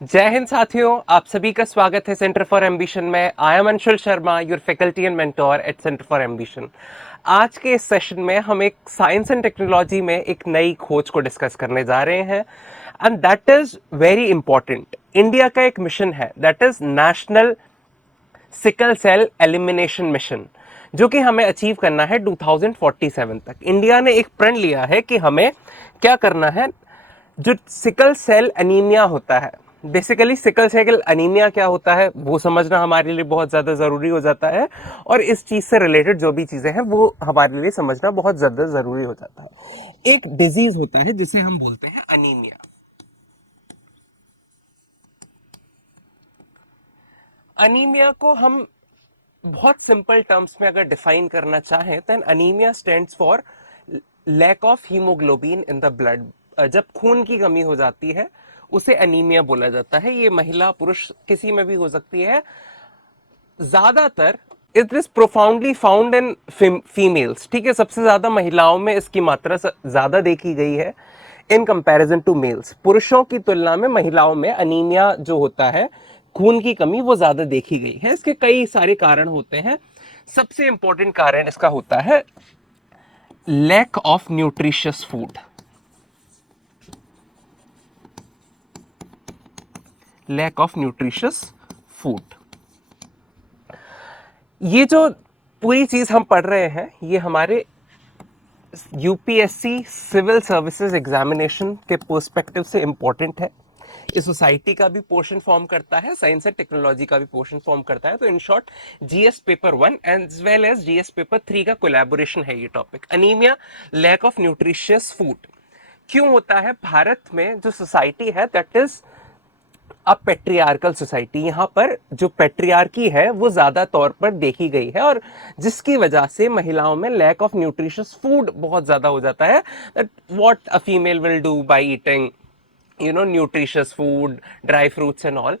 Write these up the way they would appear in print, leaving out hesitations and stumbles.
जय हिंद साथियों, आप सभी का स्वागत है सेंटर फॉर एम्बिशन में। I am Anshul Sharma, your faculty and mentor at centre for ambition. आज के इस सेशन में हम एक साइंस एंड टेक्नोलॉजी में एक नई खोज को डिस्कस करने जा रहे हैं and that is very important. India का एक मिशन है that is national sickle cell elimination mission, जो कि हमें अचीव करना है 2047 तक। इंडिया ने एक प्रण लिया है कि हमें क्या करना है। जो सिकल सेल एनीमिया होता है, बेसिकली सिकल सेल एनीमिया क्या होता है वो समझना हमारे लिए बहुत ज़्यादा ज़रूरी हो जाता है, और इस चीज़ से रिलेटेड जो भी चीज़ें हैं वो हमारे लिए समझना बहुत ज़्यादा ज़रूरी हो जाता है। एक डिजीज होता है जिसे हम बोलते हैं अनीमिया। अनीमिया को हम बहुत सिंपल टर्म्स में अगर डिफाइन करना चाहें तो anaemia stands for lack of haemoglobin in the blood. जब खून की कमी हो जाती है उसे अनीमिया बोला जाता है। ये महिला पुरुष किसी में भी हो सकती है। ज्यादातर it is profoundly found in females. ठीक है, सबसे ज्यादा महिलाओं में इसकी मात्रा ज्यादा देखी गई है इन कंपैरिजन टू मेल्स। पुरुषों की तुलना में महिलाओं में अनीमिया जो होता है, खून की कमी, वो ज्यादा देखी गई है। इसके कई सारे कारण होते हैं। सबसे इंपॉर्टेंट कारण इसका होता है lack of nutritious food. Lack of nutritious food. ये जो पूरी चीज हम पढ़ रहे हैं ये हमारे यूपीएससी सिविल सर्विसेज एग्जामिनेशन के पर्सपेक्टिव से इंपॉर्टेंट है। इस सोसाइटी का भी पोर्शन फॉर्म करता है, साइंस एंड टेक्नोलॉजी का भी पोर्शन फॉर्म करता है। तो in short GS paper 1 as well as GS paper 3 का कोलैबोरेशन है ये topic, anaemia, lack of nutritious food. क्यों होता है? भारत में जो सोसाइटी है दैट इज अब पेट्रियार्कल सोसाइटी, यहां पर जो पेट्रियार्की है वो ज्यादा तौर पर देखी गई है, और जिसकी वजह से महिलाओं में लैक ऑफ न्यूट्रिशियस फूड बहुत ज्यादा हो जाता है। That what a female will do by eating nutritious food, dry fruits and all.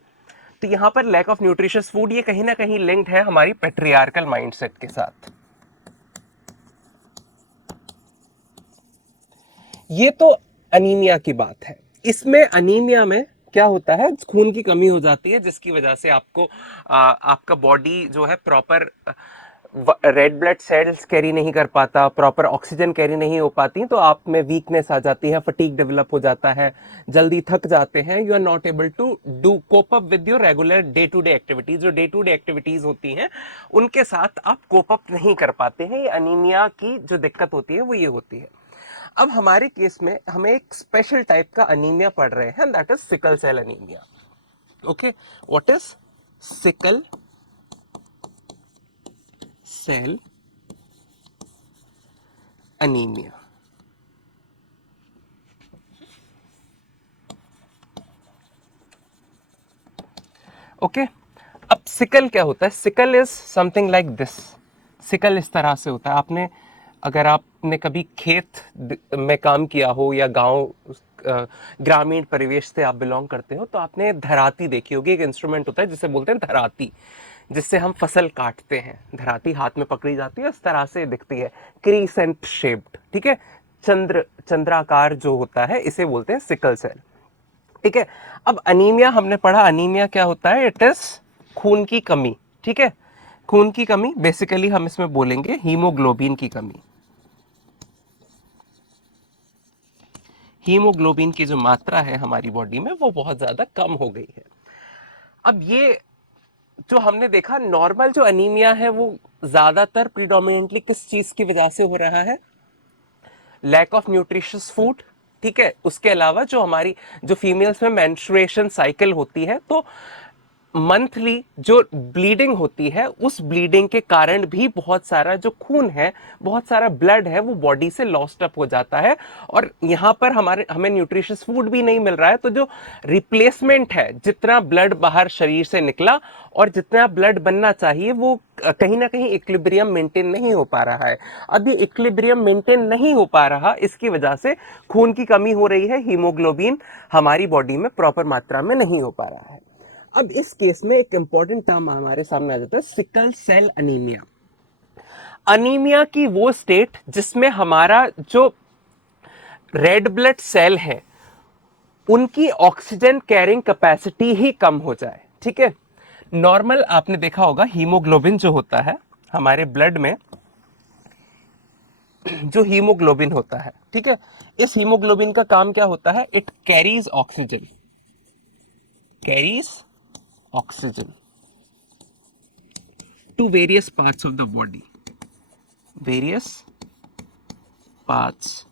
तो यहां पर लैक ऑफ न्यूट्रिशियस फूड ये कहीं ना कहीं लिंक्ड है हमारी पेट्रियार्कल माइंडसेट के साथ। ये तो अनीमिया की बात है। इसमें अनीमिया में क्या होता है, खून की कमी हो जाती है जिसकी वजह से आपको आपका बॉडी जो है proper red blood sales carry नहीं कर पाता, प्रॉपर ऑक्सीजन कैरी नहीं हो पाती, तो आप में वीकनेस आ जाती है, फटीग डेवलप हो जाता है, जल्दी थक जाते हैं। You are not able to do cope up with your regular day to day activities. जो डे टू डे एक्टिविटीज होती हैं उनके साथ आप कोप अप नहीं कर पाते हैं। ये अनीमिया की जो दिक्कत होती है वो ये होती है। अब हमारे केस में हमें एक स्पेशल टाइप का अनीमिया पढ़ रहे हैं that is sickle cell anaemia. Okay, what is sickle cell anaemia? Okay, अब सिकल क्या होता है? Sickle is something like this. Sickle इस तरह से होता है। आपने अगर आपने कभी खेत में काम किया हो या गांव ग्रामीण परिवेश से आप बिलोंग करते हो तो आपने धराती देखी होगी। एक इंस्ट्रूमेंट होता है जिसे बोलते हैं धराती, जिससे हम फसल काटते हैं। धराती हाथ में पकड़ी जाती है, इस तरह से दिखती है, क्रीसेंट शेप्ड। ठीक है, चंद्राकार जो होता है इसे बोलते हैं सिकल सेल। ठीक है, अब अनीमिया हमने पढ़ा। अनीमिया क्या होता है? इट इज खून की कमी। ठीक है, खून की कमी, बेसिकली हम इसमें बोलेंगे हीमोग्लोबिन की कमी। हीमोग्लोबिन की जो मात्रा है हमारी बॉडी में वो बहुत ज्यादा कम हो गई है। अब ये जो हमने देखा, नॉर्मल जो अनीमिया है वो ज्यादातर प्रिडोमिनेंटली किस चीज की वजह से हो रहा है? Lack of nutritious food. ठीक है, उसके अलावा जो हमारी जो फीमेल्स में मेंस्ट्रुएशन साइकिल होती है, तो मंथली जो ब्लीडिंग होती है उस ब्लीडिंग के कारण भी बहुत सारा जो खून है, बहुत सारा ब्लड है, वो बॉडी से लॉस्ट अप हो जाता है। और यहाँ पर हमें न्यूट्रिशियस फूड भी नहीं मिल रहा है, तो जो रिप्लेसमेंट है, जितना ब्लड बाहर शरीर से निकला और जितना ब्लड बनना चाहिए वो कहीं ना कहीं इक्विलिब्रियम मेंटेन नहीं हो पा रहा है। अब ये इक्विलिब्रियम मेंटेन नहीं हो पा रहा, इसकी वजह से खून की कमी हो रही है, हीमोग्लोबिन हमारी बॉडी में प्रॉपर मात्रा में नहीं हो पा रहा है। अब इस केस में एक इंपॉर्टेंट टर्म हमारे सामने आ जाता है, सिकल सेल अनीमिया। अनीमिया की वो स्टेट जिसमें हमारा जो रेड ब्लड सेल है उनकी ऑक्सीजन कैरिंग कैपेसिटी ही कम हो जाए। ठीक है, नॉर्मल आपने देखा होगा हीमोग्लोबिन जो होता है हमारे ब्लड में, जो हीमोग्लोबिन होता है, ठीक है, इस हीमोग्लोबिन का काम क्या होता है? It carries oxygen, carries oxygen to various parts of the body, various parts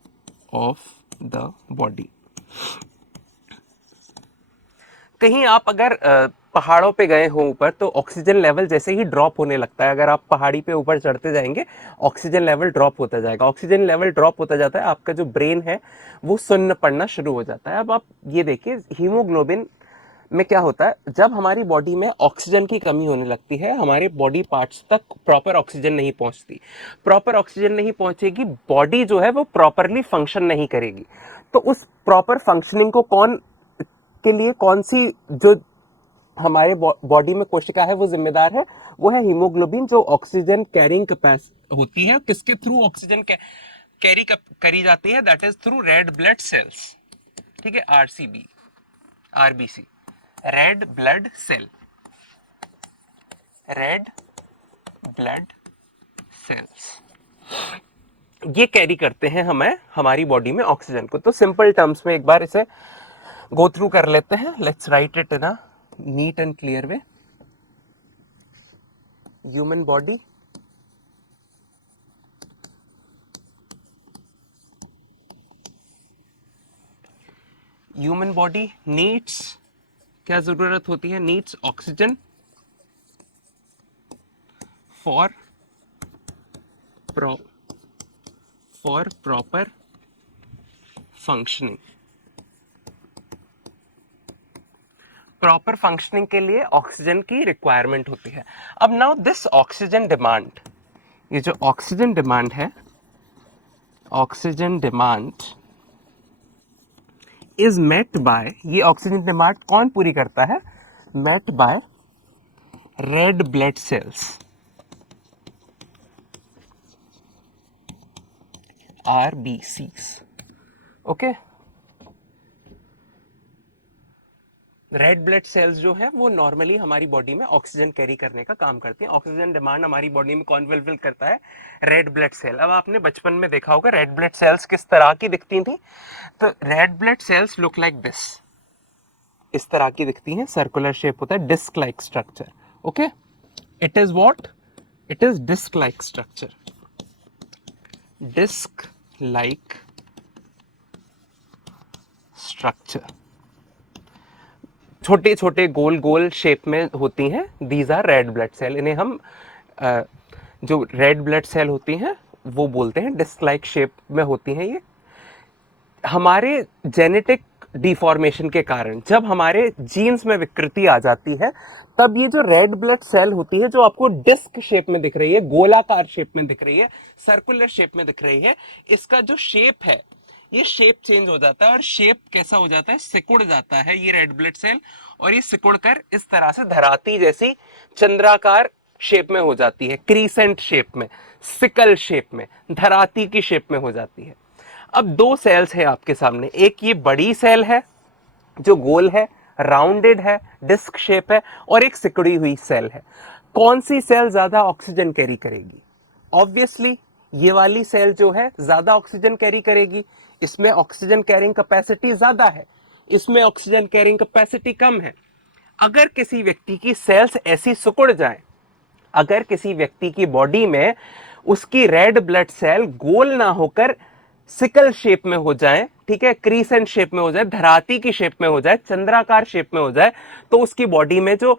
of the body. कहीं आप अगर पहाड़ों पे गए हो ऊपर, तो ऑक्सीजन लेवल जैसे ही ड्रॉप होने लगता है, अगर आप पहाड़ी पे ऊपर चढ़ते जाएंगे ऑक्सीजन लेवल ड्रॉप होता जाएगा। ऑक्सीजन लेवल ड्रॉप होता जाता है, आपका जो ब्रेन है वो सुन्न पड़ना शुरू हो जाता है। अब आप ये देखिए हीमोग्लोबिन में क्या होता है, जब हमारी बॉडी में ऑक्सीजन की कमी होने लगती है, हमारे बॉडी पार्ट्स तक प्रॉपर ऑक्सीजन नहीं पहुंचती। प्रॉपर ऑक्सीजन नहीं पहुंचेगी, बॉडी जो है वो प्रॉपरली फंक्शन नहीं करेगी। तो उस प्रॉपर फंक्शनिंग को के लिए कौन सी जो हमारे बॉडी में कोशिका है वो जिम्मेदार है? वो है हीमोग्लोबिन, जो ऑक्सीजन कैरिंग कैपेसिटी होती है। किसके थ्रू ऑक्सीजन कैरी करी जाती है? That is through red blood cells. ठीक है, RCB, RBC, red blood cell, red blood cells, ये कैरी करते हैं हमें हमारी बॉडी में ऑक्सीजन को। तो सिंपल टर्म्स में एक बार इसे गो थ्रू कर लेते हैं। Let's write it in a neat and clear way. Human body needs, क्या जरूरत होती है? Needs oxygen for proper functioning. Proper functioning के लिए ऑक्सीजन की रिक्वायरमेंट होती है। अब नाउ दिस ऑक्सीजन डिमांड, ये जो ऑक्सीजन डिमांड है, oxygen demand is met by, ये ऑक्सीजन डिमांड कौन पूरी करता है? Met by red blood cells, RBCs। Okay, red blood cells जो है वो नॉर्मली हमारी बॉडी में ऑक्सीजन कैरी करने का काम करती हैं। ऑक्सीजन डिमांड हमारी बॉडी में कौन फुलफिल करता है? Red blood cell. अब आपने बचपन में देखा होगा रेड ब्लड सेल्स किस तरह की दिखती थी। तो red blood cells look like this, इस तरह की दिखती हैं, सर्कुलर शेप होता है, disc like structure. Okay, it is what? It is disc like structure, disc like structure, छोटे छोटे गोल गोल शेप में होती हैं। These are red blood cell. इन्हें हम जो रेड ब्लड सेल होती हैं वो बोलते हैं, डिस्क लाइक शेप में होती हैं। ये हमारे जेनेटिक डिफॉर्मेशन के कारण, जब हमारे जीन्स में विकृति आ जाती है, तब ये जो रेड ब्लड सेल होती है, जो आपको डिस्क शेप में दिख रही है, गोलाकार शेप में दिख रही है, सर्कुलर शेप में दिख रही है, इसका जो शेप है, ये शेप चेंज हो जाता है। और शेप कैसा हो जाता है? सिकुड़ जाता है ये रेड ब्लड सेल, और ये सिकुड़ कर इस तरह से धराती जैसी चंद्राकार शेप में हो जाती है, क्रीसेंट शेप में, सिकल शेप में, धराती की शेप में हो जाती है। अब दो सेल्स है आपके सामने, एक ये बड़ी सेल है जो गोल है, राउंडेड है, डिस्क शेप है, और एक सिकुड़ी हुई सेल है। कौन सी सेल ज्यादा ऑक्सीजन कैरी करेगी? ऑब्वियसली ये वाली सेल जो है ज्यादा ऑक्सीजन कैरी करेगी। इसमें ऑक्सीजन कैरिंग कैपेसिटी ज्यादा है, इसमें ऑक्सीजन कैरिंग कैपेसिटी कम है। अगर किसी व्यक्ति की सेल्स ऐसी सिकुड़ जाए, अगर किसी व्यक्ति की बॉडी में उसकी रेड ब्लड सेल गोल ना होकर सिकल शेप में हो जाए, ठीक है, क्रीसेंट शेप में हो जाए, धराती की शेप में हो जाए, चंद्राकार शेप में हो जाए, तो उसकी बॉडी में जो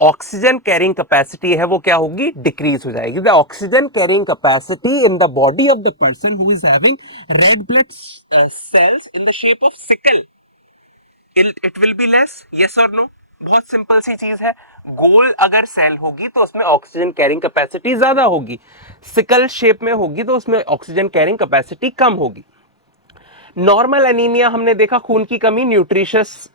ऑक्सीजन कैरिंग कैपेसिटी है वो क्या होगी? डिक्रीज हो जाएगी। The oxygen carrying capacity in the body of the person who is having red blood sales in the shape of sickle, it will be less. Yes और no? बहुत simple सी चीज है। गोल अगर सेल होगी तो उसमें ऑक्सीजन कैरिंग कैपेसिटी ज्यादा होगी, सिकल शेप में होगी तो उसमें ऑक्सीजन कैरिंग कैपेसिटी कम होगी। नॉर्मल एनीमिया हमने देखा खून की कमी न्यूट्रिशियस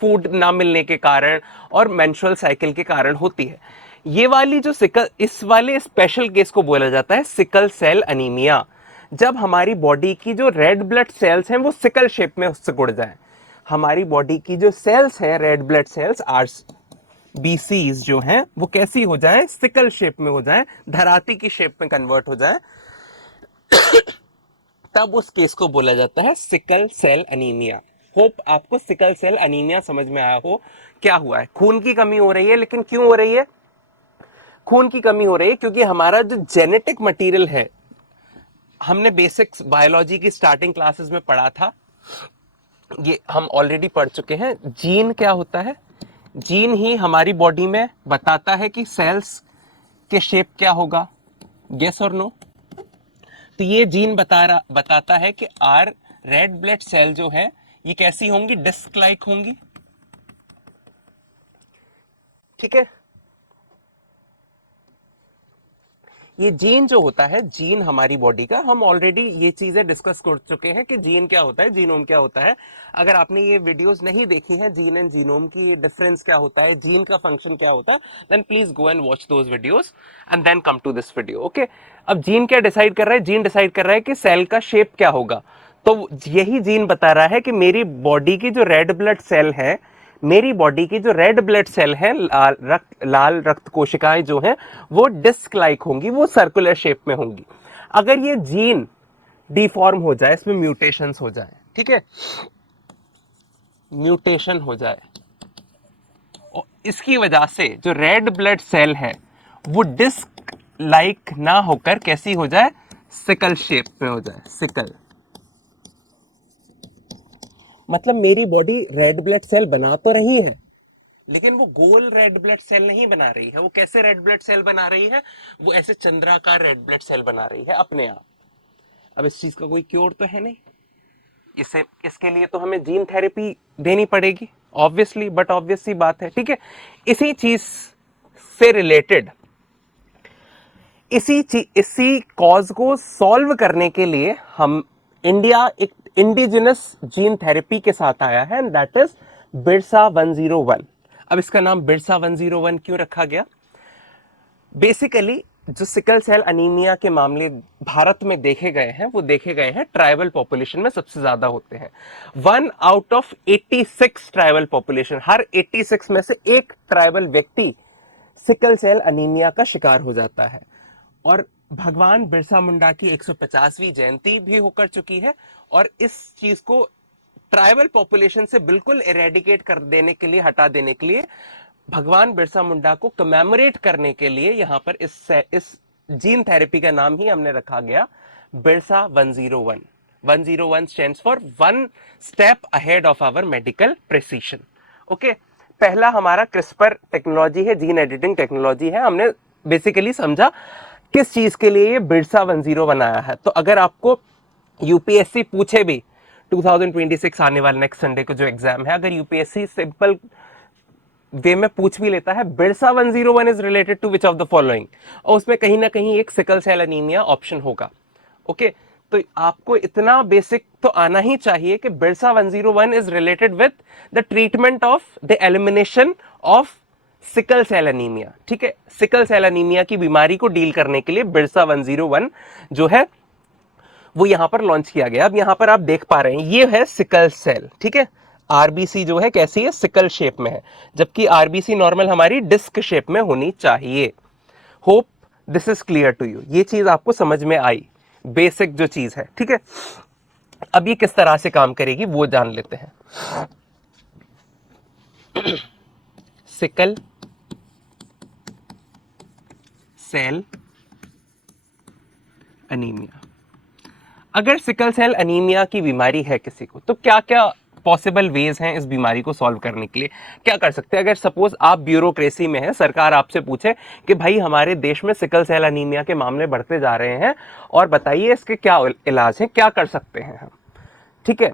फूड ना मिलने के कारण और मेंस्ट्रुअल साइकिल के कारण होती है। ये वाली जो सिकल, इस वाले स्पेशल केस को बोला जाता है सिकल सेल एनीमिया, जब हमारी बॉडी की जो रेड ब्लड सेल्स हैं वो सिकल शेप में सिकुड़ जाए। हमारी बॉडी की जो सेल्स हैं, रेड ब्लड सेल्स, आर बीसीज जो हैं, वो कैसी हो जाए, सिकल शेप में हो जाए, धराती की शेप में कन्वर्ट हो जाए, तब उस केस को बोला जाता है सिकल सेल एनीमिया। होप आपको सिकल सेल एनीमिया समझ में आया हो। क्या हुआ है, खून की कमी हो रही है, लेकिन क्यों हो रही है? खून की कमी हो रही है क्योंकि हमारा जो जेनेटिक मटेरियल है, हमने बेसिक्स बायोलॉजी की स्टार्टिंग क्लासेस में पढ़ा था, ये हम ऑलरेडी पढ़ चुके हैं। जीन क्या होता है? जीन ही हमारी बॉडी में बताता है कि सेल्स के शेप क्या होगा। गेस और नो? तो ये जीन बताता है कि आर रेड ब्लड सेल जो है ये कैसी होंगी, डिस्क लाइक होंगी। ठीक है, ये जीन जो होता है, जीन हमारी बॉडी का, हम ऑलरेडी ये चीजें डिस्कस कर चुके हैं कि जीन क्या होता है, जीनोम क्या होता है। अगर आपने ये वीडियोस नहीं देखी हैं, जीन एंड जीनोम की डिफरेंस क्या होता है, जीन का फंक्शन क्या होता है, then please go and watch those videos and then come to this video. Okay, अब जीन क्या डिसाइड कर रहा है? जीन डिसाइड कर रहा है कि सेल का शेप क्या होगा। तो यही जीन बता रहा है कि मेरी बॉडी की जो रेड ब्लड सेल है, मेरी बॉडी की जो रेड ब्लड सेल है, लाल रक्त कोशिकाएं जो हैं, वो डिस्क लाइक होंगी, वो सर्कुलर शेप में होंगी। अगर ये जीन डिफॉर्म हो जाए, इसमें म्यूटेशंस हो जाए, ठीक है, म्यूटेशन हो जाए, और इसकी वजह से जो रेड ब्लड सेल है वो डिस्क लाइक ना होकर कैसी हो जाए, सिकल शेप में हो जाए। सिकल मतलब मेरी बॉडी रेड ब्लड सेल बना तो रही है, लेकिन वो गोल रेड ब्लड सेल नहीं बना रही है। वो कैसे रेड ब्लड सेल बना रही है? वो ऐसे चंद्राकार रेड ब्लड सेल बना रही है अपने आप। अब इस चीज का कोई क्योर तो है नहीं, इसे इसके लिए तो हमें जीन थेरेपी देनी पड़ेगी, ऑब्वियसली, बट ऑब्वियस सी बात है। ठीक है, इसी चीज से रिलेटेड, इसी कॉज को सॉल्व करने के लिए हम इंडिया एक इंडिजिनस जीन थेरेपी के साथ आया है, एंड दैट इज बिरसा 101। अब इसका नाम बिरसा 101 क्यों रखा गया? बेसिकली जो सिकल सेल अनीमिया के मामले भारत में देखे गए हैं, वो देखे गए हैं ट्राइबल पॉपुलेशन में सबसे ज्यादा होते हैं। 1 आउट ऑफ 86 ट्राइबल पॉपुलेशन, हर 86 में से एक ट्राइबल व्यक्ति सिकल सेल अनीमिया का शिकार हो जाता है। और भगवान बिरसा मुंडा की 150वीं जयंती भी होकर चुकी है, और इस चीज को ट्राइबल पॉपुलेशन से बिल्कुल इरेडिकेट कर देने के लिए, हटा देने के लिए, भगवान बिरसा मुंडा को कमेमोरेट करने के लिए यहां पर इस जीन थेरेपी का नाम ही हमने रखा गया Birsa 101। 101 stands for one step ahead of our medical precision. Okay, पहला हमारा क्रिस्पर टेक्नोलॉजी है, जीन एडिटिंग टेक्नोलॉजी है। हमने बेसिकली समझा किस चीज के लिए ये बिरसा 101 आया है। तो अगर आपको यूपीएससी पूछे भी 2026 आने वाले नेक्स्ट संडे को जो एग्जाम है, अगर यूपीएससी सिंपल वे में पूछ भी लेता है Birsa 101 is related to which of the following, और उसमें कहीं ना कहीं एक सिकल सेल एनीमिया ऑप्शन होगा। ओके, तो आपको इतना बेसिक तो आना ही चाहिए कि Birsa 101 is related with the treatment of the elimination of sickle cell anaemia. ठीक है, सिकल सेल एनीमिया की बीमारी को डील करने के लिए बिरसा 101 जो है वो यहां पर लॉन्च किया गया। अब यहां पर आप देख पा रहे हैं ये है सिकल सेल। ठीक है, आरबीसी जो है कैसी है, सिकल शेप में है, जबकि आरबीसी नॉर्मल हमारी डिस्क शेप में होनी चाहिए। Hope this is clear to you, ये चीज आपको समझ में आई, बेसिक जो चीज है। ठीक है, अब ये किस तरह से काम करेगी वो जान लेते हैं। सिकल सेल एनीमिया, अगर सिकल सेल एनीमिया की बीमारी है किसी को, तो क्या क्या पॉसिबल वेज हैं इस बीमारी को सॉल्व करने के लिए? क्या कर सकते हैं? अगर सपोज आप ब्यूरोक्रेसी में हैं, सरकार आपसे पूछे कि भाई हमारे देश में सिकल सेल एनीमिया के मामले बढ़ते जा रहे हैं और बताइए इसके क्या इलाज है, क्या कर सकते हैं हम? ठीक है,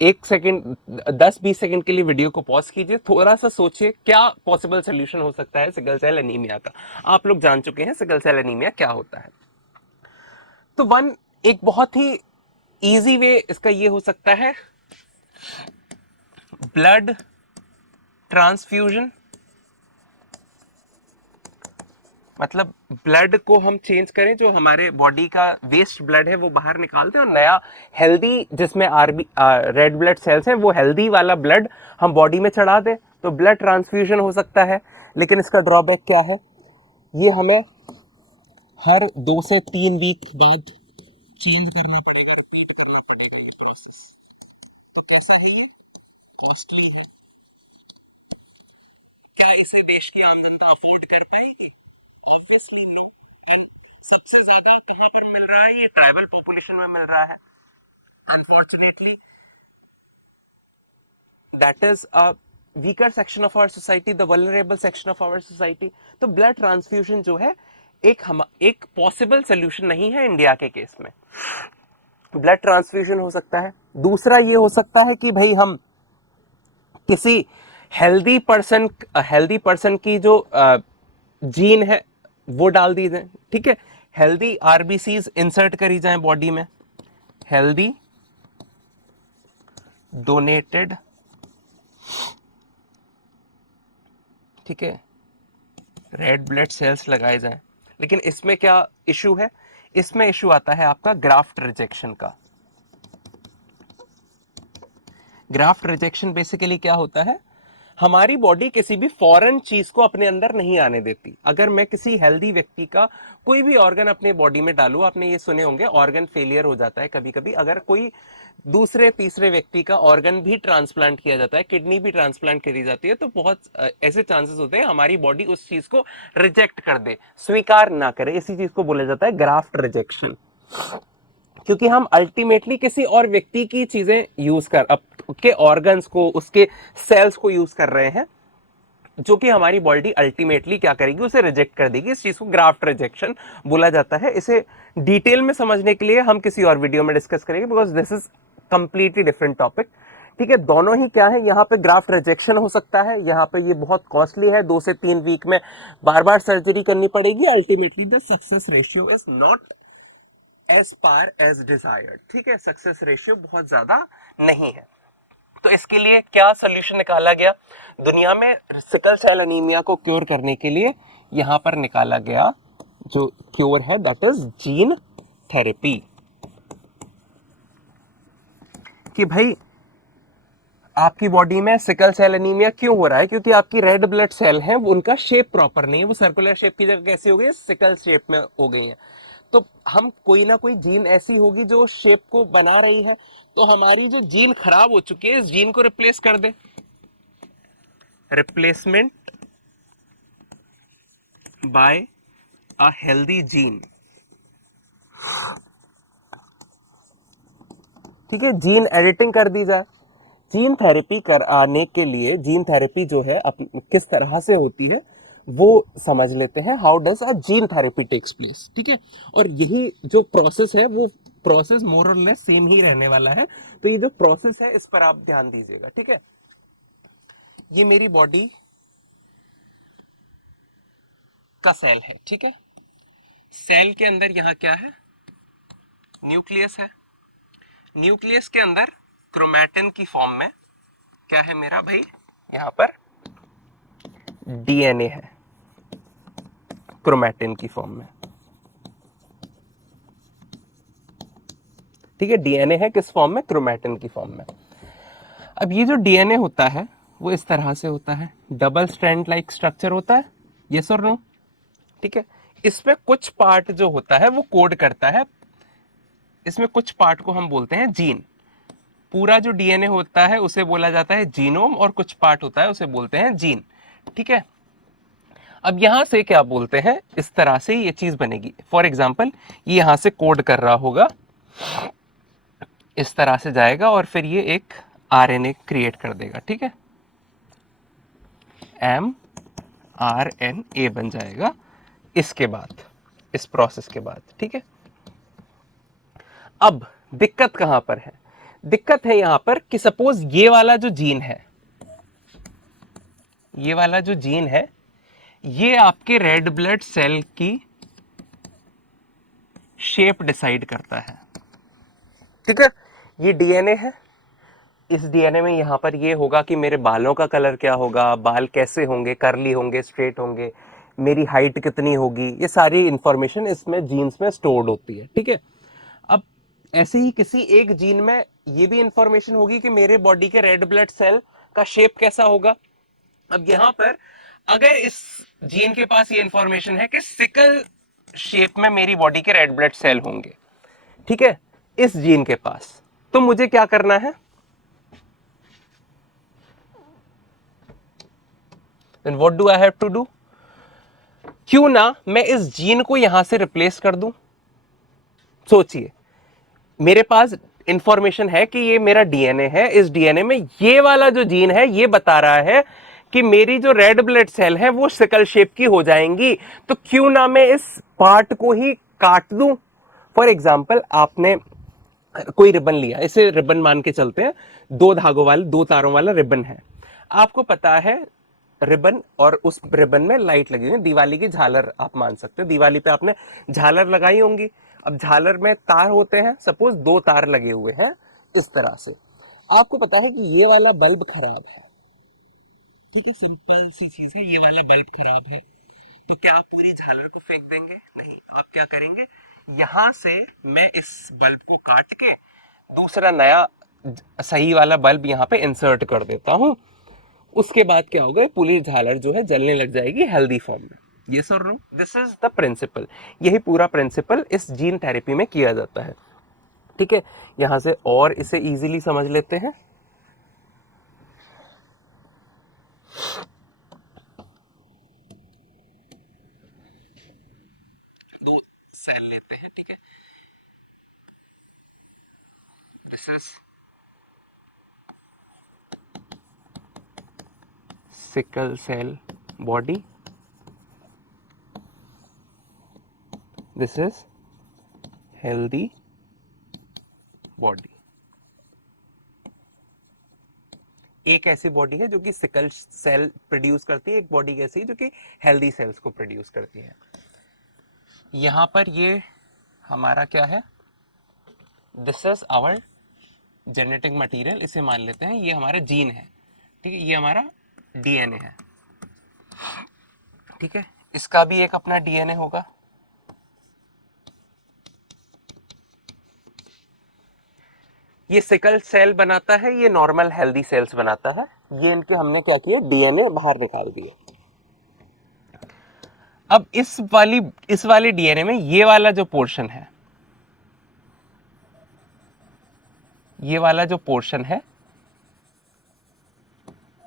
1 सेकेंड, 10-20 सेकेंड के लिए वीडियो को पॉज कीजिए, थोड़ा सा सोचिए क्या पॉसिबल सोल्यूशन हो सकता है सिकल सेल एनीमिया का। आप लोग जान चुके हैं सिकल सेल एनीमिया क्या होता है। तो एक बहुत ही इजी वे इसका ये हो सकता है, ब्लड ट्रांसफ्यूजन मतलब ब्लड को हम चेंज करें, जो हमारे बॉडी का वेस्ट ब्लड है वो बाहर निकाल दें और नया हेल्दी, जिसमें आरबी रेड ब्लड सेल्स हैं, वो हेल्दी वाला ब्लड हम बॉडी में चढ़ा दें, तो ब्लड ट्रांसफ्यूजन हो सकता है। लेकिन इसका ड्रॉबैक क्या है, ये हमें हर 2 से 3 वीक बाद चेंज करना पड़ेगा, रिपीट करना पड़ेगा ये प्रोसेस। तो कैसा है ये, कॉस्टली है। क्या इसे देश की आमदनी अफोर्ड कर पाएगी? ऑब्वियसली नहीं। और सबसे ज्यादा कहाँ पर मिल रहा है, ये ट्राइबल पॉपुलेशन में मिल रहा है, unfortunately. That is a weaker section of our society, the vulnerable section of our society. तो ब्लड ट्रांसफ्यूजन जो है एक पॉसिबल सोल्यूशन नहीं है इंडिया के केस में। ब्लड ट्रांसफ्यूजन हो सकता है। दूसरा ये हो सकता है कि भाई हम किसी हेल्दी पर्सन की जो जीन है वो डाल दी जाए, ठीक है। हेल्दी आरबीसीज इंसर्ट करी जाए बॉडी में, हेल्दी डोनेटेड, ठीक है, रेड ब्लड सेल्स लगाए जाएं। लेकिन इसमें क्या इशू है, इसमें इशू आता है आपका ग्राफ्ट रिजेक्शन का। ग्राफ्ट रिजेक्शन बेसिकली क्या होता है, हमारी बॉडी किसी भी फॉरेन चीज को अपने अंदर नहीं आने देती। अगर मैं किसी हेल्दी व्यक्ति का कोई भी ऑर्गन अपने बॉडी में डालूं, आपने ये सुने होंगे ऑर्गन फेलियर हो जाता है कभी कभी, अगर कोई दूसरे तीसरे व्यक्ति का ऑर्गन भी ट्रांसप्लांट किया जाता है, किडनी भी ट्रांसप्लांट करी जाती है, तो बहुत ऐसे चांसेस होते हैं हमारी बॉडी उस चीज को रिजेक्ट कर दे, स्वीकार ना करे। इसी चीज को बोला जाता है ग्राफ्ट रिजेक्शन। क्योंकि हम अल्टीमेटली किसी और व्यक्ति की चीजें यूज कर, के ऑर्गन्स को, उसके सेल्स को यूज कर रहे हैं, जो कि हमारी बॉडी अल्टीमेटली क्या करेगी, उसे रिजेक्ट कर देगी। इस चीज को ग्राफ्ट रिजेक्शन बोला जाता है। इसे डिटेल में समझने के लिए हम किसी और वीडियो में डिस्कस करेंगे, because this is completely different topic, ठीक है। दोनों ही क्या है, यहाँ पे ग्राफ्ट रिजेक्शन हो सकता है, यहाँ पे ये बहुत कॉस्टली है, 2 से 3 वीक में बार बार सर्जरी करनी पड़ेगी। Ultimately the success ratio is not as par as desired, ठीक है, सक्सेस रेशियो बहुत ज्यादा नहीं है। तो इसके लिए क्या सोल्यूशन निकाला गया दुनिया में, सिकल सेल एनीमिया को क्योर करने के लिए यहां पर निकाला गया जो क्योर है, दैट इज जीन थेरेपी। कि भाई आपकी बॉडी में सिकल सेल एनीमिया क्यों हो रहा है, क्योंकि आपकी रेड ब्लड सेल हैं वो, उनका शेप प्रॉपर नहीं है, वो सर्कुलर शेप की जगह कैसी हो गई, सिकल शेप में हो गई है। तो हम कोई ना कोई जीन ऐसी होगी जो शेप को बना रही है, तो हमारी जो जीन खराब हो चुकी है, इस जीन को रिप्लेस कर दे, replacement by a healthy gene, ठीक है, जीन एडिटिंग कर दी जाए। जीन थेरेपी कराने के लिए, जीन थेरेपी जो है किस तरह से होती है वो समझ लेते हैं। How does a gene therapy takes place, ठीक है। और यही जो प्रोसेस है वो प्रोसेस मोर और लेस सेम ही रहने वाला है। तो ये जो प्रोसेस है इस पर आप ध्यान दीजिएगा, ठीक है। ये मेरी बॉडी का सेल है, ठीक है। सेल के अंदर यहाँ क्या है, न्यूक्लियस है। न्यूक्लियस के अंदर क्रोमैटिन की फॉर्म में क्या है मेरा भाई, यहाँ पर डीएनए है, क्रोमैटिन की फॉर्म में, ठीक है। डीएनए है किस फॉर्म में, क्रोमैटिन की फॉर्म में। अब ये जो डीएनए होता है वो इस तरह से होता है, डबल स्ट्रैंड लाइक स्ट्रक्चर होता है, यस और नो, ठीक है। इसमें कुछ पार्ट जो होता है वो कोड करता है, इसमें कुछ पार्ट को हम बोलते हैं जीन। पूरा जो डीएनए होता है उसे बोला जाता है जीनोम, और कुछ पार्ट होता है उसे बोलते हैं जीन, ठीक है। अब यहां से क्या बोलते हैं, इस तरह से ये चीज बनेगी। फॉर एग्जाम्पल ये यहां से कोड कर रहा होगा, इस तरह से जाएगा और फिर ये एक आरएनए क्रिएट कर देगा, ठीक है, mRNA बन जाएगा इसके बाद, इस प्रोसेस के बाद, ठीक है। अब दिक्कत कहां पर है, दिक्कत है यहां पर कि सपोज ये वाला जो जीन है, ये वाला जो जीन है, ये आपके रेड ब्लड सेल की शेप डिसाइड करता है, ठीक है। ये डीएनए है, इस डीएनए में यहां पर ये होगा कि मेरे बालों का कलर क्या होगा, बाल कैसे होंगे, करली होंगे, स्ट्रेट होंगे, मेरी हाइट कितनी होगी, ये सारी इंफॉर्मेशन इसमें जीन्स में स्टोर्ड होती है, ठीक है। अब ऐसे ही किसी एक जीन में ये भी इंफॉर्मेशन होगी कि मेरे बॉडी के रेड ब्लड सेल का शेप कैसा होगा। अब यहां पर अगर इस जीन के पास ये इंफॉर्मेशन है कि सिकल शेप में मेरी बॉडी के रेड ब्लड सेल होंगे, ठीक है, इस जीन के पास, तो मुझे क्या करना है, then what do I have to do? क्यों ना मैं इस जीन को यहां से रिप्लेस कर दूं। सोचिए, मेरे पास इंफॉर्मेशन है कि ये मेरा डीएनए है, इस डीएनए में ये वाला जो जीन है ये बता रहा है कि मेरी जो रेड ब्लड सेल है वो सिकल शेप की हो जाएंगी, तो क्यों ना मैं इस पार्ट को ही काट दूं। फॉर एग्जाम्पल, आपने कोई रिबन लिया, इसे रिबन मान के चलते हैं, 2 धागों वाले 2 तारों वाला रिबन है। आपको पता है रिबन, और उस रिबन में लाइट लगी हुई है, दिवाली की झालर आप मान सकते हो, दिवाली पे आपने झालर लगाई होंगी। अब झालर में तार होते हैं, सपोज 2 तार लगे हुए हैं इस तरह से। आपको पता है कि ये वाला बल्ब खराब है, ठीक है, सिंपल सी चीज है, ये वाला बल्ब खराब है, तो क्या आप पूरी झालर को फेंक देंगे? नहीं, आप क्या करेंगे, यहां से मैं इस बल्ब को काट के दूसरा नया सही वाला बल्ब यहां पे इंसर्ट कर देता हूं। उसके बाद क्या होगा, पूरी झालर जो है जलने लग जाएगी हेल्दी फॉर्म में। ये sir no, this is the principle. यही पूरा प्रिंसिपल इस जीन थेरेपी में किया जाता है, ठीक है। यहां से और इसे इजीली समझ लेते हैं। दो सेल लेते हैं, ठीक है, this is sickle cell body, this is healthy body. एक ऐसी बॉडी है जो कि सिकल सेल प्रोड्यूस करती है, एक बॉडी ऐसी जो कि हेल्दी सेल्स को प्रोड्यूस करती है। यहां पर ये हमारा क्या है, this is our genetic material, इसे मान लेते हैं ये हमारा जीन है, ठीक है, ये हमारा डीएनए है, ठीक है। इसका भी एक अपना डीएनए होगा। ये सिकल सेल बनाता है, ये नॉर्मल हेल्दी सेल्स बनाता है। ये इनके हमने क्या किया, डीएनए बाहर निकाल दिए। अब इस वाले डीएनए में ये वाला जो पोर्शन है, ये वाला जो पोर्शन है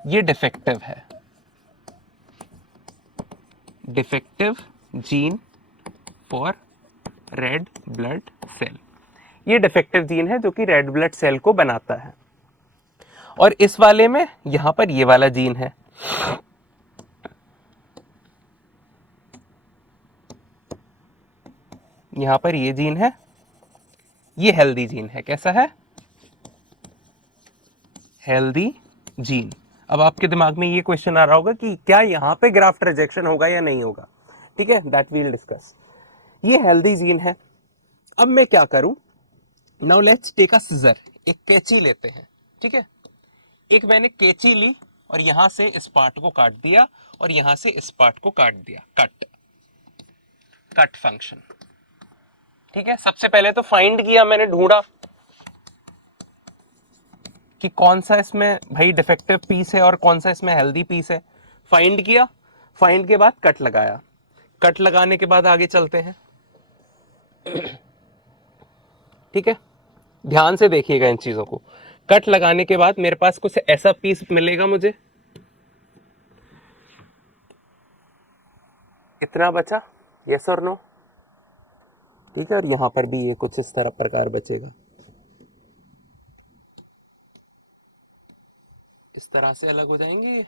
ये डिफेक्टिव है, defective gene for red blood cell. ये डिफेक्टिव जीन है जो कि रेड ब्लड सेल को बनाता है। और इस वाले में यहां पर ये वाला जीन है, यहां पर ये जीन है, ये हेल्दी जीन है। कैसा है, हेल्दी जीन। अब आपके दिमाग में ये क्वेश्चन आ रहा होगा कि क्या यहां पे ग्राफ्ट रिजेक्शन होगा या नहीं होगा, ठीक है, दैट वील डिस्कस। ये हेल्दी जीन है। अब मैं क्या करूं, now let's take a scissor, एक कैंची लेते हैं, ठीक है। एक मैंने कैंची ली और यहां से इस पार्ट को काट दिया और यहां से इस पार्ट को काट दिया, कट, कट फंक्शन, ठीक है। सबसे पहले तो फाइंड किया मैंने, ढूंढा कि कौन सा इसमें भाई डिफेक्टिव पीस है और कौन सा इसमें हेल्दी पीस है। फाइंड किया, फाइंड के बाद कट लगाया, कट लगाने के बाद आगे चलते हैं, ठीक है। ध्यान से देखिएगा इन चीजों को। कट लगाने के बाद मेरे पास कुछ ऐसा पीस मिलेगा मुझे, इतना बचा, यस और नो, ठीक है। और यहां पर भी ये कुछ इस तरह प्रकार बचेगा, इस तरह से अलग हो जाएंगे।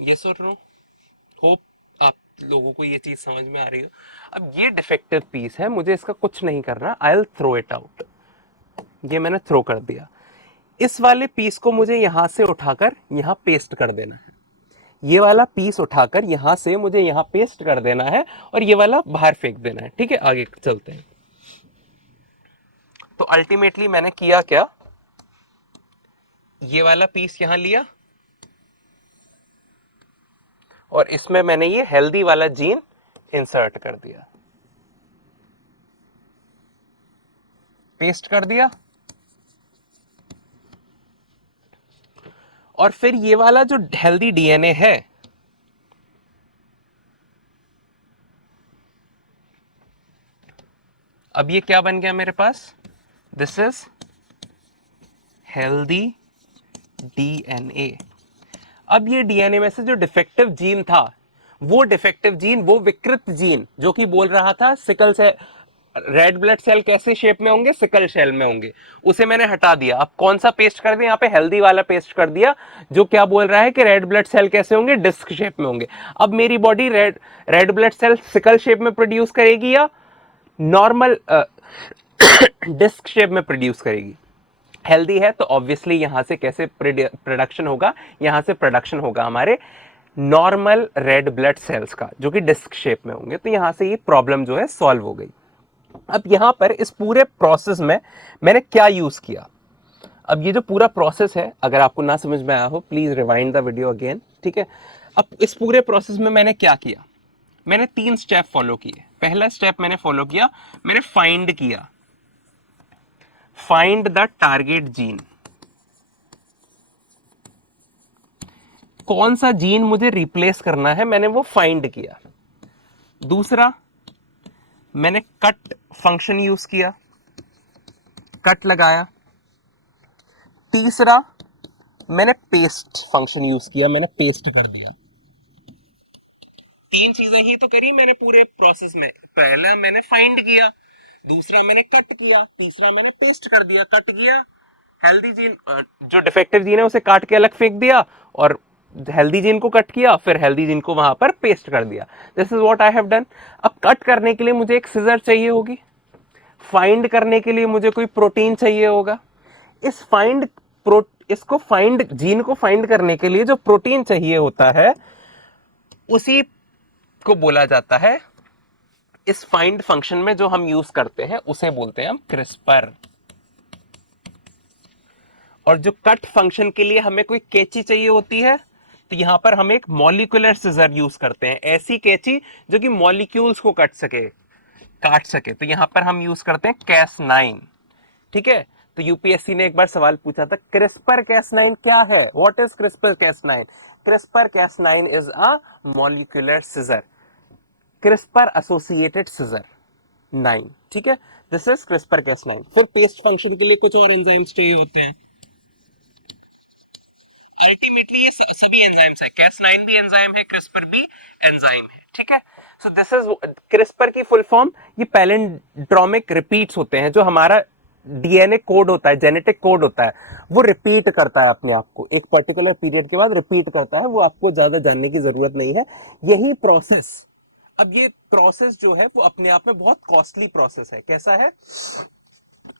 यस और नो, होप आप लोगों को ये चीज समझ में आ रही हो। अब ये डिफेक्टिव पीस है, मुझे इसका कुछ नहीं करना, I will throw it out. ये मैंने थ्रो कर दिया। इस वाले पीस को मुझे यहां से उठाकर यहां पेस्ट कर देना है, ये वाला पीस उठाकर यहां से मुझे यहां पेस्ट कर देना है और ये वाला बाहर फेंक देना है, ठीक है। आगे चलते हैं। तो अल्टीमेटली मैंने किया क्या, ये वाला पीस यहां लिया और इसमें मैंने ये हेल्दी वाला जीन इंसर्ट कर दिया, पेस्ट कर दिया। और फिर ये वाला जो हेल्दी डीएनए है, अब ये क्या बन गया मेरे पास, दिस इज हेल्दी डीएनए। अब ये डीएनए में से जो डिफेक्टिव जीन था, वो डिफेक्टिव जीन, वो विकृत जीन जो कि बोल रहा था सिकल से रेड ब्लड सेल कैसे शेप में होंगे, सिकल सेल में होंगे, उसे मैंने हटा दिया। अब कौन सा पेस्ट कर दिया, यहाँ पे हेल्दी वाला पेस्ट कर दिया जो क्या बोल रहा है कि रेड ब्लड सेल कैसे होंगे, डिस्क शेप में होंगे। अब मेरी body red blood cell sickle shape में प्रोड्यूस करेगी या नॉर्मल डिस्क शेप में प्रोड्यूस करेगी। हेल्दी है तो ऑब्वियसली यहां से कैसे प्रोडक्शन होगा, यहां से प्रोडक्शन होगा हमारे नॉर्मल रेड ब्लड सेल्स का जो कि डिस्क शेप में होंगे। तो यहां से ये प्रॉब्लम जो है सॉल्व हो गई। अब यहां पर इस पूरे प्रोसेस में मैंने क्या यूज किया, अब ये जो पूरा प्रोसेस है अगर आपको ना समझ में आया हो please rewind the video again, ठीक है। अब इस पूरे प्रोसेस में मैंने क्या किया, मैंने 3 स्टेप फॉलो किए। पहला स्टेप मैंने फॉलो किया, मैंने फाइंड किया, फाइंड द टारगेट जीन, कौन सा जीन मुझे रिप्लेस करना है मैंने वो फाइंड किया। दूसरा, मैंने कट फंक्शन यूज किया, कट लगाया। तीसरा, मैंने पेस्ट फंक्शन यूज किया, मैंने पेस्ट कर दिया। 3 चीजें ही तो करी मैंने पूरे प्रोसेस में। पहला मैंने फाइंड किया, दूसरा मैंने कट किया, तीसरा मैंने पेस्ट कर दिया। कट किया, हेल्दी जीन जो डिफेक्टिव जीन है उसे काट के अलग फेंक दिया, और हेल्दी जीन को कट किया, फिर हेल्दी जीन को वहां पर पेस्ट कर दिया। This is what I have done. अब कट करने के लिए मुझे एक सिजर चाहिए होगी, फाइंड करने के लिए मुझे कोई प्रोटीन चाहिए होगा। इस इसको फाइंड, जीन को फाइंड करने के लिए जो प्रोटीन चाहिए होता है उसी को बोला जाता है, इस फाइंड फंक्शन में जो हम यूज करते हैं उसे बोलते हैं हम क्रिस्पर। और जो कट फंक्शन के लिए हमें कोई कैंची चाहिए होती है तो यहां पर हम एक मॉलिक्यूलर सिजर यूज करते हैं, ऐसी कैंची जो कि मॉलिक्यूल्स को काट सके। तो यहां पर हम यूज करते हैं Cas9, ठीक है। तो यूपीएससी ने एक बार सवाल पूछा था क्रिस्पर Cas9 क्या है, what is CRISPR Cas9। CRISPR Cas9 is a molecular scissor, CRISPR associated scissor 9, ठीक है। This is CRISPR Cas9। फिर पेस्ट फंक्शन के लिए कुछ और एंजाइम्स चाहिए होते हैं। अल्टीमेटली ये सभी एंजाइम्स है, Cas9 भी एंजाइम है, क्रिस्पर भी एंजाइम है, ठीक है। सो दिस इज क्रिस्पर की फुल फॉर्म, ये पैलिंड्रोमिक रिपीट्स होते हैं, जो हमारा डीएनए कोड होता है, जेनेटिक कोड होता है, वो रिपीट करता है अपने आप को, एक पर्टिकुलर पीरियड के बाद रिपीट करता है। वो आपको ज्यादा जानने की जरूरत नहीं है, यही प्रोसेस। अब ये प्रोसेस जो है वो अपने आप में बहुत कॉस्टली प्रोसेस है। कैसा है,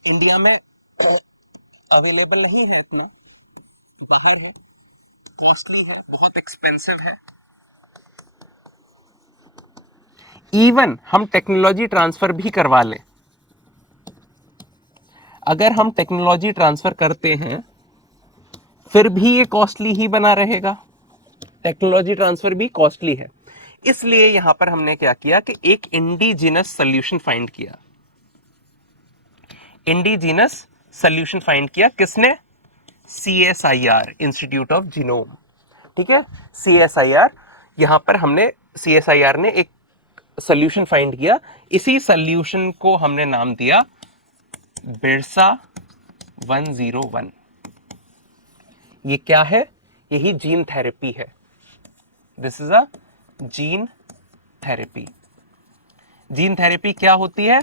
इंडिया में अवेलेबल नहीं है इतना, बाहर है, कॉस्टली है, बहुत एक्सपेंसिव है। इवन हम टेक्नोलॉजी ट्रांसफर भी करवा लें, अगर हम टेक्नोलॉजी ट्रांसफर करते हैं फिर भी ये कॉस्टली ही बना रहेगा, टेक्नोलॉजी ट्रांसफर भी कॉस्टली है। इसलिए यहां पर हमने क्या किया कि एक इंडिजिनस सोल्यूशन फाइंड किया। इंडिजिनस सोल्यूशन फाइंड किया किसने, CSIR, इंस्टीट्यूट ऑफ जीनोम, ठीक है। CSIR, यहां पर हमने CSIR ने एक सोल्यूशन फाइंड किया, इसी सोल्यूशन को हमने नाम दिया बिरसा 101। ये क्या है, यही जीन थेरेपी है। This is a gene therapy. Gene therapy क्या होती है,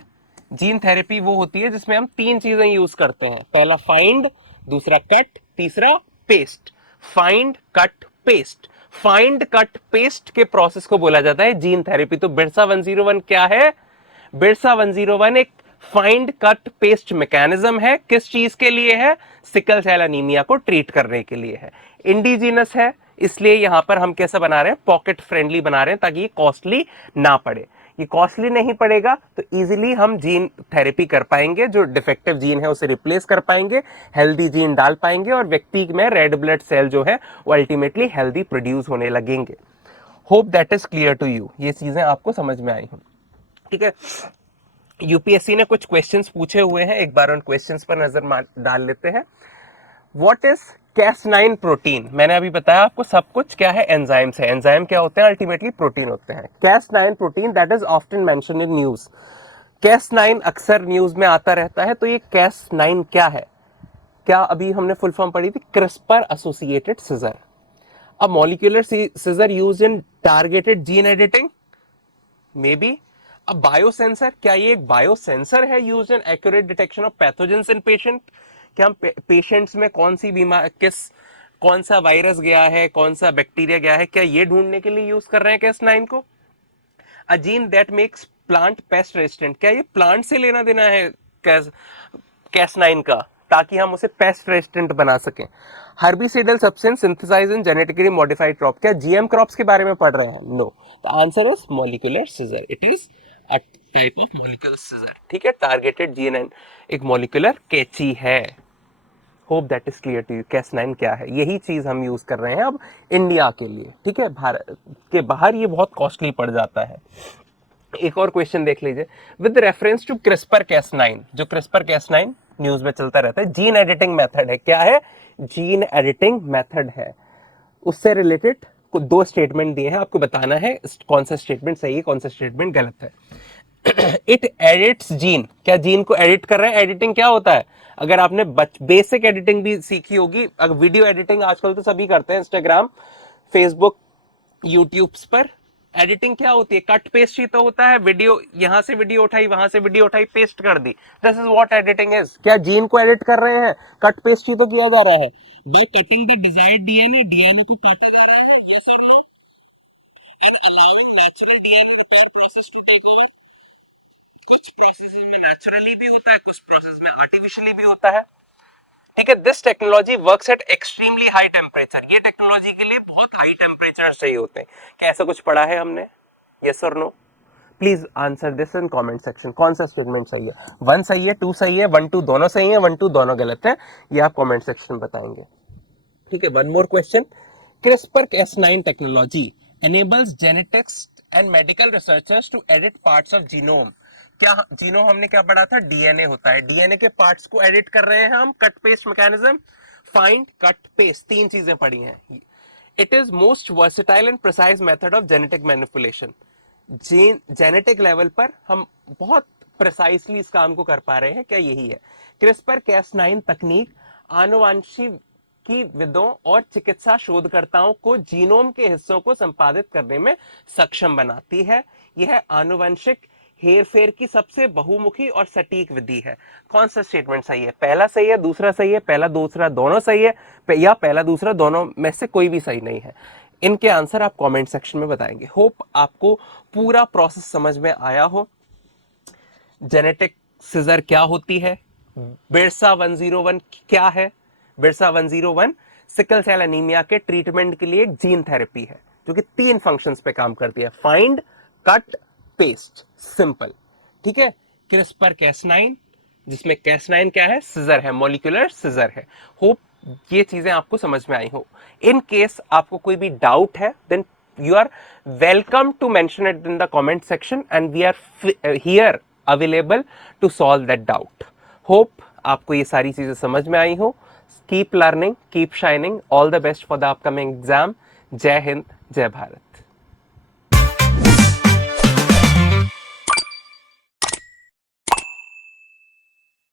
जीन थेरेपी वो होती है जिसमें हम 3 चीजें यूज करते हैं, पहला फाइंड, दूसरा कट, तीसरा paste. Find cut paste, find cut paste के प्रोसेस को बोला जाता है जीन थेरेपी। तो बिरसा 101 क्या है, बिरसा 101 एक फाइंड कट पेस्ट मैकेनिज्म है। किस चीज के लिए है, सिकल सेल एनीमिया को ट्रीट करने के लिए है। इंडिजिनस है, इसलिए यहां पर हम कैसा बना रहे हैं, पॉकेट फ्रेंडली बना रहे हैं ताकि ये कॉस्टली ना पड़े। ये कॉस्टली नहीं पड़ेगा, तो इजीली हम जीन थेरेपी कर पाएंगे, जो डिफेक्टिव जीन है उसे रिप्लेस कर पाएंगे, हेल्दी जीन डाल पाएंगे और व्यक्ति में रेड ब्लड सेल जो है वो अल्टीमेटली हेल्दी प्रोड्यूस होने लगेंगे। Hope that is clear to you, ये चीजें आपको समझ में आई हो। ठीक है, यूपीएससी ने कुछ क्वेश्चंस पूछे हुए हैं, एक बार उन क्वेश्चंस पर नजर डाल लेते हैं। What is Cas9 protein? मैंने अभी बताया आपको सब कुछ क्या है, एंजाइम्स है। एंजाइम क्या होते हैं? अल्टीमेटली प्रोटीन होते हैं। Cas9 protein that is often mentioned in news. Cas9 अक्सर न्यूज में आता रहता है, तो ये Cas9 क्या है? क्या अभी हमने फुल फॉर्म पढ़ी थी, CRISPR associated scissor, a molecular scissor used in targeted gene editing, may be a biosensor. क्या ये एक बायोसेंसर है used in accurate detection of pathogens in patient? क्या हम पेशेंट्स में कौन सी बीमारी, कौन सा वायरस गया है, कौन सा बैक्टीरिया गया है, क्या ये ढूंढने के लिए यूज कर रहे हैं Cas9 को? A gene that makes plant pest resistant. क्या ये प्लांट से लेना देना है Cas9 का, ताकि हम उसे पेस्ट रेजिस्टेंट बना सकें? Herbicidal substance synthesised in genetically modified crop. क्या जीएम क्रॉप्स के बारे में पढ़ रहे हैं? No, the answer is molecular scissor. It is a type of molecular scissor. ठीक है, टारगेटेड जीएन एक मॉलिक्यूलर कैची है। Hope that is clear to you. Cas9 क्या है, यही चीज हम यूज कर रहे हैं अब इंडिया के लिए। ठीक है, भारत के बाहर ये बहुत कॉस्टली पड़ जाता है। एक और क्वेश्चन देख लीजिए, with reference to CRISPR Cas9, जो क्रिस्पर Cas9 न्यूज में चलता रहता है, जीन एडिटिंग मेथड है। क्या है? जीन एडिटिंग मेथड है। उससे रिलेटेड दो स्टेटमेंट दिए हैं, आपको बताना है कौन सा स्टेटमेंट सही है, कौन सा स्टेटमेंट गलत है। It edits gene. क्या जीन को एडिट कर रहे हैं? एडिटिंग क्या होता है? अगर आपने बेसिक एडिटिंग भी सीखी होगी, अगर वीडियो एडिटिंग आजकल तो सभी करते हैं, इंस्टाग्राम, फेसबुक, यूट्यूब पर। एडिटिंग क्या होती है? कट पेस्ट ही तो होता है। वीडियो, यहां से वीडियो उठाई, वहां से वीडियो उठाई, पेस्ट कर दी। This is what editing is. क्या जीन को एडिट कर रहे हैं? कट पेस्ट ही तो किया जा रहा है। By cutting the desired DNA, DNA को काटा जा रहा है, यस और no? And allowing natural DNA repair process to take over. कुछ प्रोसेस में नेचुरली भी होता है, कुछ प्रोसेस में आर्टिफिशियली भी होता है। ठीक है, this technology works at extremely high temperature. ये टेक्नोलॉजी के लिए बहुत हाई टेम्परेचर चाहिए होते हैं। क्या ऐसा कुछ पढ़ा है हमने? यस और no? Please answer this in comment section. कौन सा स्टेटमेंट सही है? 1 सही है, 2 सही है, 1 2 दोनों सही है, 1 2 दोनों गलत है, ये आप कमेंट सेक्शन में बताएंगे। ठीक है, one more question. CRISPR Cas9 technology enables genetics and medical researchers to edit parts of genome। क्या जीनोम हमने क्या पढ़ा था? डीएनए होता है, डीएनए के पार्ट्स को एडिट कर रहे हैं हम। Cut paste mechanism, find, cut, paste, 3 चीजें पढ़ी हैं। It is most versatile and precise method of genetic manipulation. Genetic level पर हम बहुत प्रिसाइसली इस काम को कर पा रहे हैं। क्या यही है? क्रिस्पर Cas9 तकनीक आनुवांशिकी विदों और चिकित्सा शोधकर्ताओं को जीनोम के हिस्सों को संपादित करने में सक्षम बनाती है। यह आनुवंशिक हेरफेर की सबसे बहुमुखी और सटीक विधि है। कौन सा स्टेटमेंट सही है? पहला सही है, दूसरा सही है, पहला दूसरा दोनों सही है, या पहला दूसरा दोनों में से कोई भी सही नहीं है? इनके आंसर आप कमेंट सेक्शन में बताएंगे। होप आपको पूरा प्रोसेस समझ में आया हो। जेनेटिक सीजर क्या होती है, बिरसा 101 क्या है? बिरसा 101 सिकल सेल एनीमिया के ट्रीटमेंट के लिए एक जीन थेरेपी है, जो कि 3 फंक्शंस पे काम करती है, फाइंड, कट, पेस्ट, सिंपल। ठीक है, क्रिस्पर Cas9, जिसमें Cas9 क्या है? सीजर है, मॉलिक्यूलर सीजर है। होप ये चीजें आपको समझ में आई हो। इन केस आपको कोई भी डाउट है, then you are welcome to mention it in the comment section and we are here available to solve that doubt. Hope आपको ये सारी चीजें समझ में आई हो। Keep learning, keep shining. All the best for the upcoming exam. जय हिंद, जय भारत।